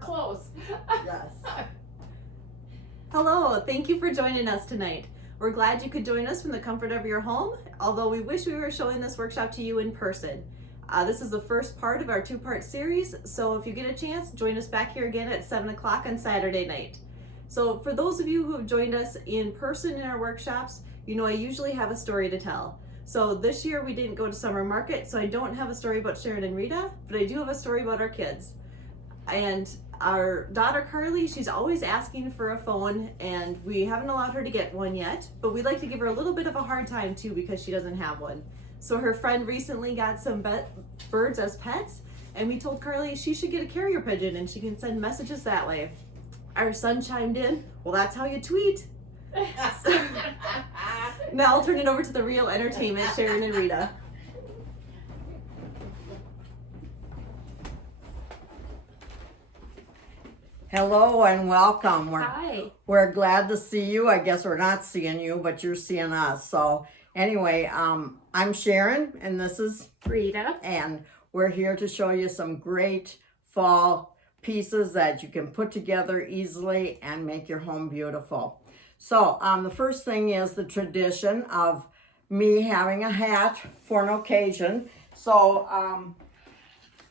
close. Yes. Hello, thank you for joining us tonight. We're glad you could join us from the comfort of your home, although we wish we were showing this workshop to you in person. This is the first part of our two-part series, so if you get a chance, join us back here again at 7 o'clock on Saturday night. So for those of you who have joined us in person in our workshops, you know I usually have a story to tell. So this year we didn't go to summer market, so I don't have a story about Sharon and Rita, but I do have a story about our kids. And our daughter Carly, she's always asking for a phone, and we haven't allowed her to get one yet, but we'd like to give her a little bit of a hard time too because she doesn't have one. So her friend recently got some birds as pets, and we told Carly she should get a carrier pigeon and she can send messages that way. Our son chimed in, well, that's how you tweet. Now I'll turn it over to the real entertainment, Sharon and Rita. Hello and welcome. Hi. We're glad to see you. I guess we're not seeing you, but you're seeing us. So anyway, I'm Sharon and this is Rita. And we're here to show you some great fall pieces that you can put together easily and make your home beautiful. So the first thing is the tradition of me having a hat for an occasion. So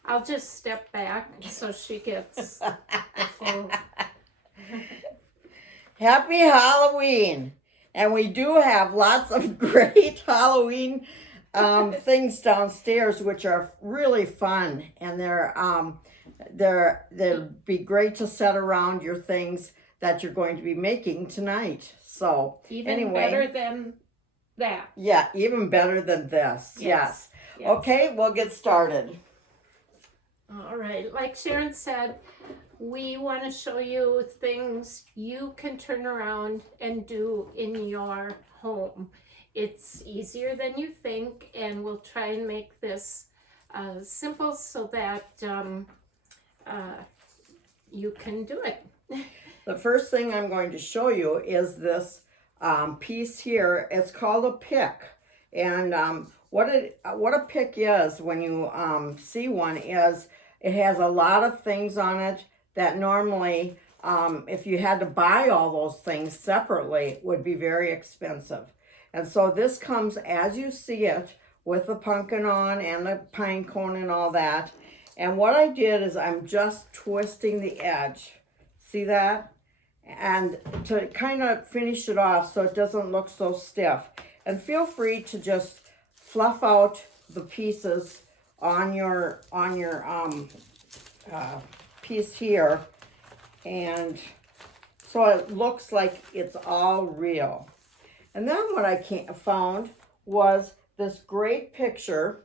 I'll just step back so she gets the full. Happy Halloween! And we do have lots of great Halloween things downstairs, which are really fun, and they'll be great to set around your things that you're going to be making tonight. So Even anyway, better than that. yeah, even better than this. Yes. Yes. Okay, we'll get started. All right. Like Sharon said, we want to show you things you can turn around and do in your home. It's easier than you think, and we'll try and make this simple so that you can do it. The first thing I'm going to show you is this piece here. It's called a pick. And what a pick is, when you see one, is it has a lot of things on it that normally, if you had to buy all those things separately, would be very expensive. And so this comes as you see it, with the pumpkin on and the pine cone and all that. And what I did is I'm just twisting the edge. See that? And to kind of finish it off so it doesn't look so stiff. And feel free to just fluff out the pieces on your piece here, and so it looks like it's all real. And then what I found was this great picture.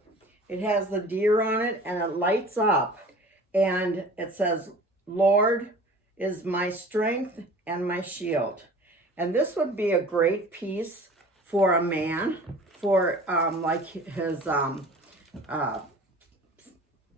It has the deer on it and it lights up, and it says, "Lord is my strength and my shield." And this would be a great piece for a man, for like his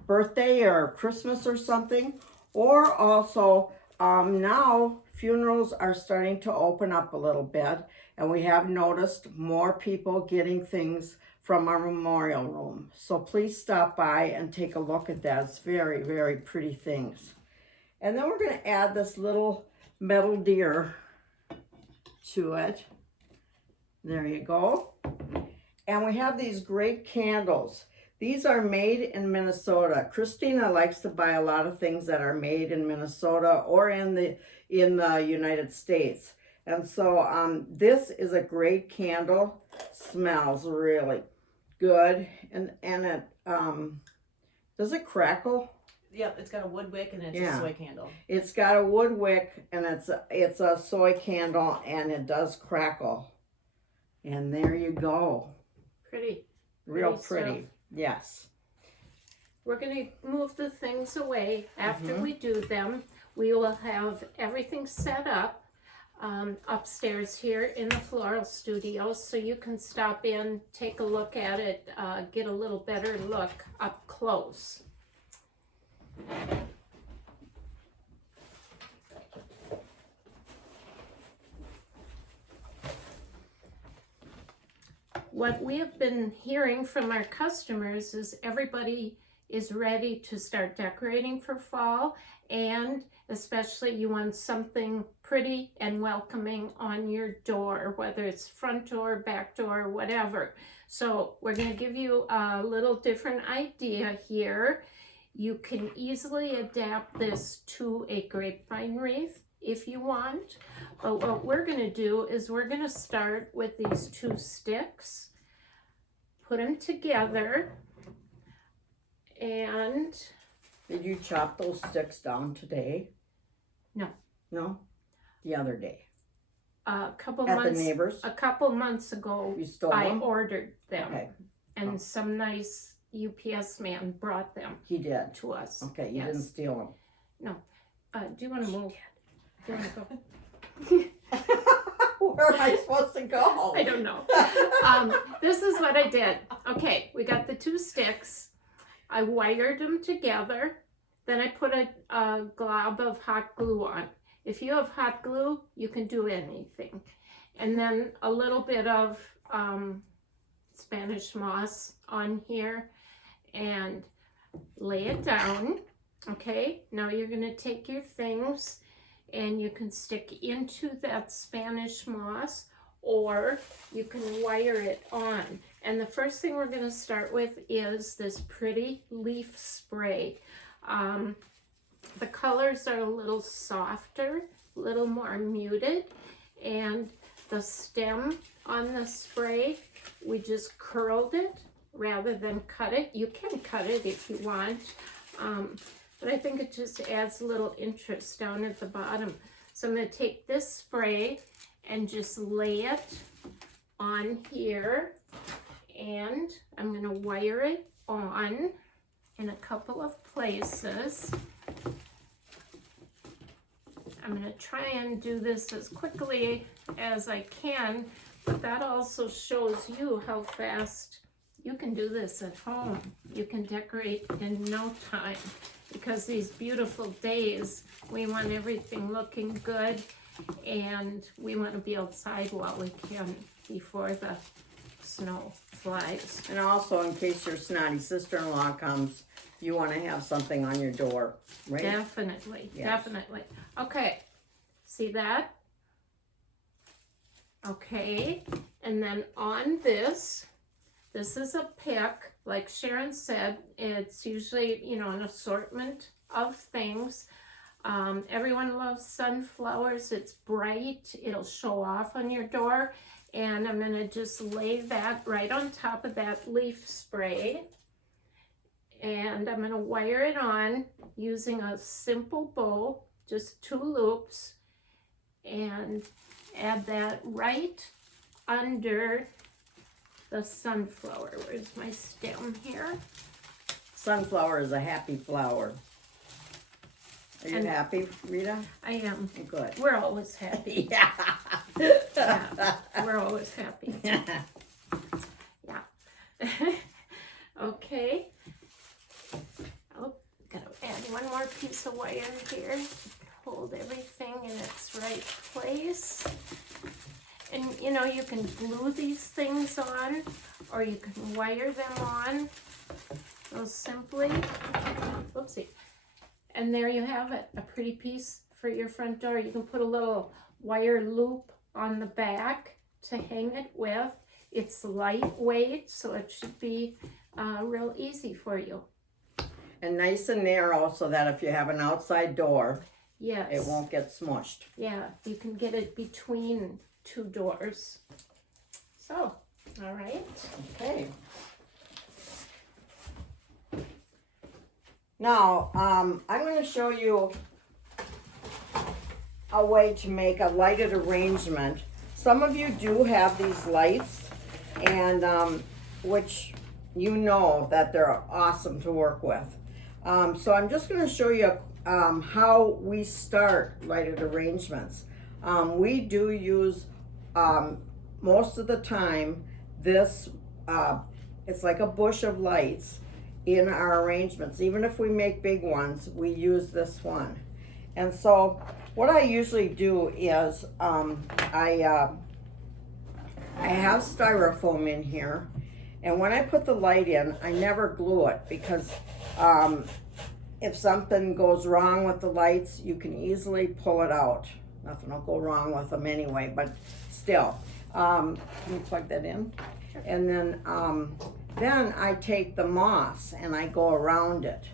birthday or Christmas or something. Or also now funerals are starting to open up a little bit, and we have noticed more people getting things from our memorial room. So please stop by and take a look at that. It's very, very pretty things. And then we're going to add this little metal deer to it. There you go. And we have these great candles. These are made in Minnesota. Christina likes to buy a lot of things that are made in Minnesota or in the United States. And so this is a great candle. Smells really good. And it does it crackle? Yep, it's got a wood wick and it's a soy candle. It's got a wood wick and it's a soy candle, and it does crackle. And there you go. Pretty. Real pretty. Yes. We're going to move the things away. After we do them, we will have everything set up upstairs here in the floral studio, so you can stop in, take a look at it, get a little better look up close. What we have been hearing from our customers is everybody is ready to start decorating for fall, and especially you want something pretty and welcoming on your door, whether it's front door, back door, whatever. So we're going to give you a little different idea here. You can easily adapt this to a grapevine wreath if you want. But what we're going to do is we're going to start with these 2 sticks, put them together, and... Did you chop those sticks down today? No. No? The other day? A couple At months, the neighbors? a couple months ago, You stole I them? ordered them, Okay, and some nice UPS man brought them he did. to us. Okay, you Yes. didn't steal them. Do you want to move? Do you want to go? Where am I supposed to go? I don't know. This is what I did. Okay, we got the 2 sticks. I wired them together. Then I put a glob of hot glue on. If you have hot glue, you can do anything. And then a little bit of Spanish moss on here and lay it down. Okay, now you're going to take your things and you can stick into that Spanish moss, or you can wire it on. And the first thing we're going to start with is this pretty leaf spray. The colors are a little softer, a little more muted, and the stem on the spray, we just curled it rather than cut it. You can cut it if you want, but I think it just adds a little interest down at the bottom. So I'm going to take this spray and just lay it on here, and I'm going to wire it on in a couple of places. I'm going to try and do this as quickly as I can, but that also shows you how fast you can do this at home. You can decorate in no time, because these beautiful days, we want everything looking good, and we want to be outside while we can before the snow flies. And also, in case your snotty sister-in-law comes, you want to have something on your door, right? Definitely, Yes. definitely. Okay, see that? Okay, and then on this is a pick. Like Sharon said, it's usually, you know, an assortment of things. Everyone loves sunflowers. It's bright. It'll show off on your door. And I'm going to just lay that right on top of that leaf spray. And I'm going to wire it on using a simple bow, just 2 loops, and add that right under the sunflower. Where's my stem here? Sunflower is a happy flower. Are you And- happy, Rita? I am. Good. We're always happy. Yeah. Yeah, we're always happy. Yeah. Okay. Oh, gotta add one more piece of wire here. Hold everything in its right place. And you know, you can glue these things on, or you can wire them on. So simply, whoopsie. And there you have it, a pretty piece for your front door. You can put a little wire loop on the back to hang it with. It's lightweight, so it should be real easy for you. And nice and narrow so that if you have an outside door, Yes. it won't get smushed. Yeah, you can get it between 2 doors. So, all right. Okay. Now, I'm going to show you a way to make a lighted arrangement. Some of you do have these lights, and which you know that they're awesome to work with. So I'm just going to show you how we start lighted arrangements. We do use most of the time this, it's like a bush of lights in our arrangements. Even if we make big ones, we use this one. And so what I usually do is I have styrofoam in here, and when I put the light in, I never glue it because if something goes wrong with the lights, you can easily pull it out. Nothing will go wrong with them anyway, but still. Can you plug that in? Sure. And then I take the moss and I go around it.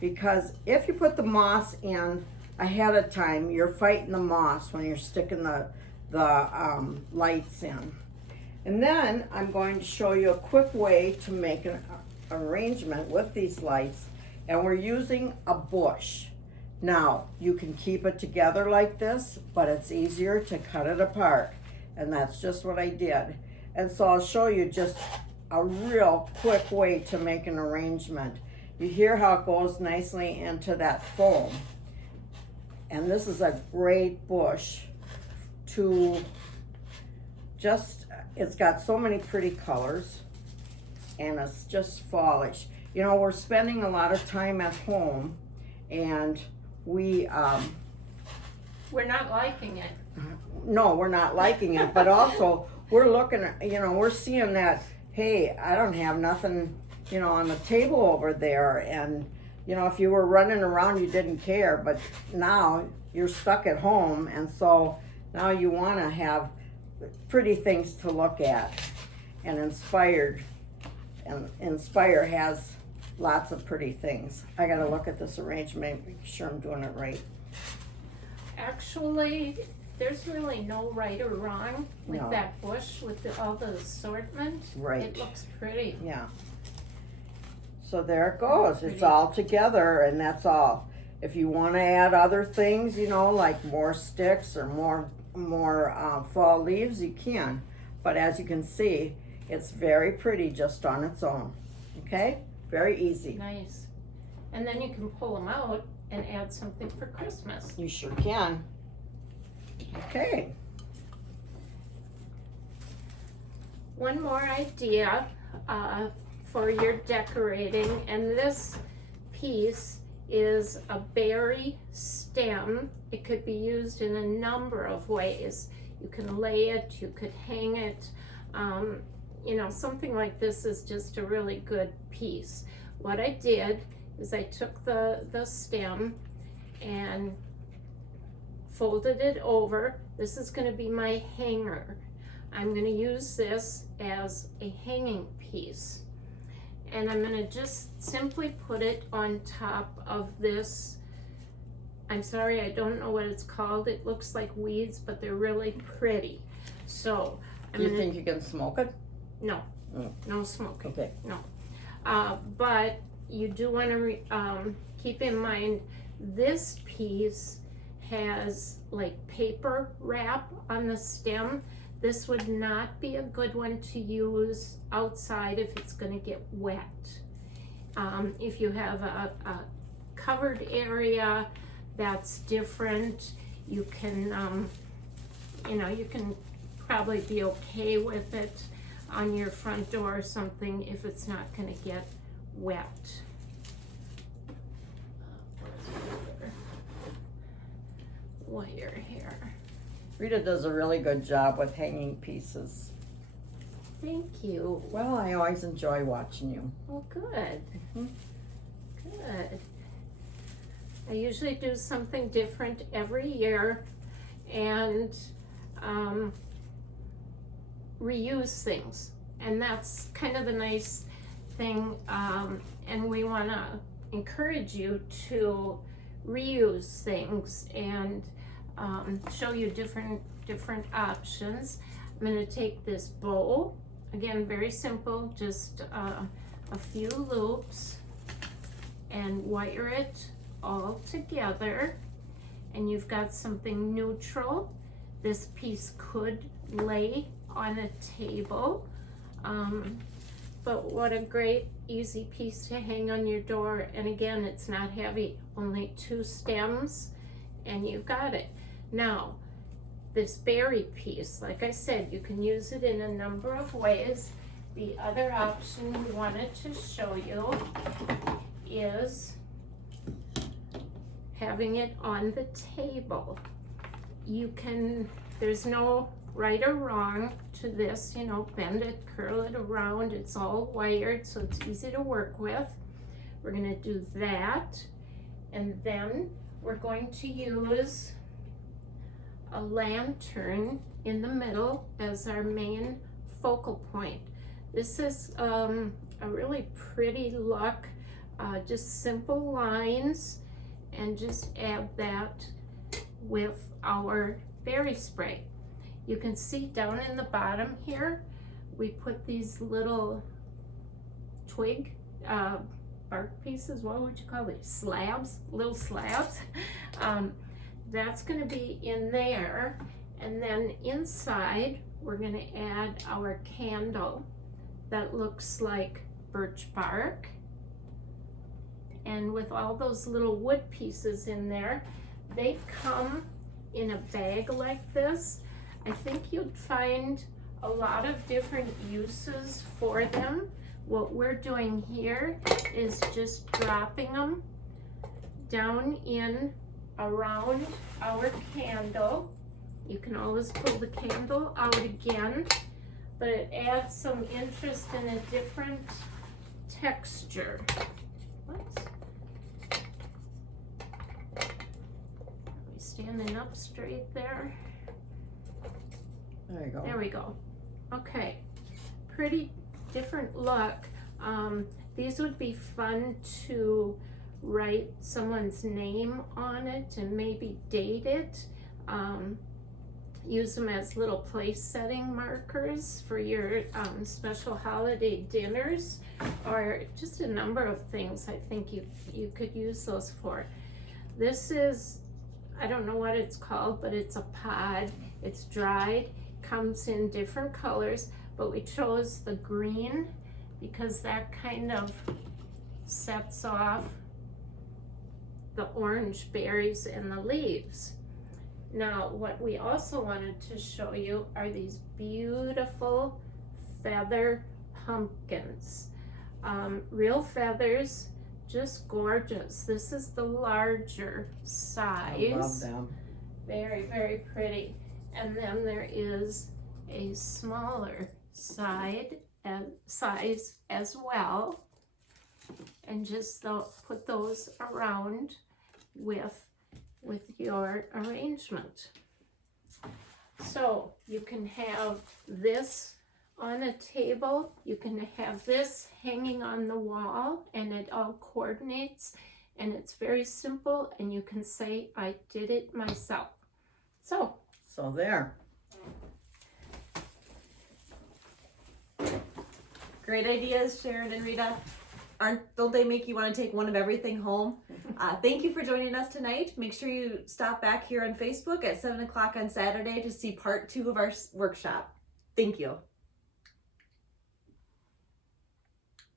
Because if you put the moss in ahead of time, you're fighting the moss when you're sticking the lights in. And then I'm going to show you a quick way to make an arrangement with these lights, and we're using a bush. Now, you can keep it together like this, but it's easier to cut it apart, and that's just what I did. And so I'll show you just a real quick way to make an arrangement. You hear how it goes nicely into that foam. And this is a great bush to just, it's got so many pretty colors, and it's just fallish. You know, we're spending a lot of time at home, and we're not liking it. no, we're not liking it, but also we're looking at, you know, we're seeing that, hey, I don't have nothing, you know, on the table over there. And, you know, if you were running around, you didn't care, but now you're stuck at home. And so now you want to have pretty things to look at. And Inspire has lots of pretty things. I got to look at this arrangement, make sure I'm doing it right. Actually, there's really no right or wrong with No. that bush, with all the assortment. Right. It looks pretty. Yeah. So there it goes. It's Pretty. all together, and that's all. If you want to add other things, you know, like more sticks or more fall leaves, you can. But as you can see, it's very pretty just on its own. Okay? Very easy. Nice. And then you can pull them out and add something for Christmas. You sure can. Okay. One more idea for your decorating, and this piece is a berry stem. It could be used in a number of ways. You can lay it, you could hang it. You know, something like this is just a really good piece. What I did is I took the stem and folded it over. This is going to be my hanger. I'm going to use this as a hanging piece. And I'm going to just simply put it on top of this. I'm sorry, I don't know what it's called. It looks like weeds, but they're really pretty. So, Do you think you can smoke it? No, Mm. no smoking. Okay. No. But you do want to keep in mind this piece has like paper wrap on the stem. This would not be a good one to use outside if it's going to get wet. If you have a covered area, that's different. You can, you know, you can probably be okay with it on your front door or something if it's not going to get wet. Wire here. Rita does a really good job with hanging pieces. Thank you. Well, I always enjoy watching you. Well, good. Mhm. Good. I usually do something different every year and reuse things. And that's kind of the nice thing. And we want to encourage you to reuse things and show you different options. I'm going to take this bowl, again very simple, just a few loops, and wire it all together, and you've got something neutral. This piece could lay on a table, but what a great easy piece to hang on your door. And again, it's not heavy, only 2 stems, and you've got it. Now, this berry piece, like I said, you can use it in a number of ways. The other option we wanted to show you is having it on the table. You can, there's no right or wrong to this, you know, bend it, curl it around, it's all wired, so it's easy to work with. We're gonna do that, And then we're going to use a lantern in the middle as our main focal point. This is a really pretty look, just simple lines, and just add that with our berry spray. You can see down in the bottom here, we put these little twig, bark pieces, what would you call these? Slabs, little slabs. That's gonna be in there. And then inside, we're gonna add our candle that looks like birch bark. And with all those little wood pieces in there, they come in a bag like this. I think you'd find a lot of different uses for them. What we're doing here is just dropping them down in around our candle. You can always pull the candle out again, but it adds some interest in a different texture. What? Are we standing up straight there? There you go. There we go. Okay, pretty different look. These would be fun to write someone's name on it and maybe date it. Use them as little place setting markers for your special holiday dinners, or just a number of things I think you could use those for. This is, I don't know what it's called, but it's a pod. It's dried, comes in different colors, but we chose the green because that kind of sets off the orange berries and the leaves. Now, what we also wanted to show you are these beautiful feather pumpkins. Real feathers, just gorgeous. This is the larger size. I love them. Very, very pretty. And then there is a smaller size as well. And just put those around with your arrangement. So you can have this on a table, you can have this hanging on the wall, and it all coordinates, and it's very simple, and you can say, I did it myself. So there. Great ideas, Sharon and Rita. Don't they make you want to take one of everything home? Thank you for joining us tonight. Make sure you stop back here on Facebook at 7 o'clock on Saturday to see part 2 of our workshop. Thank you.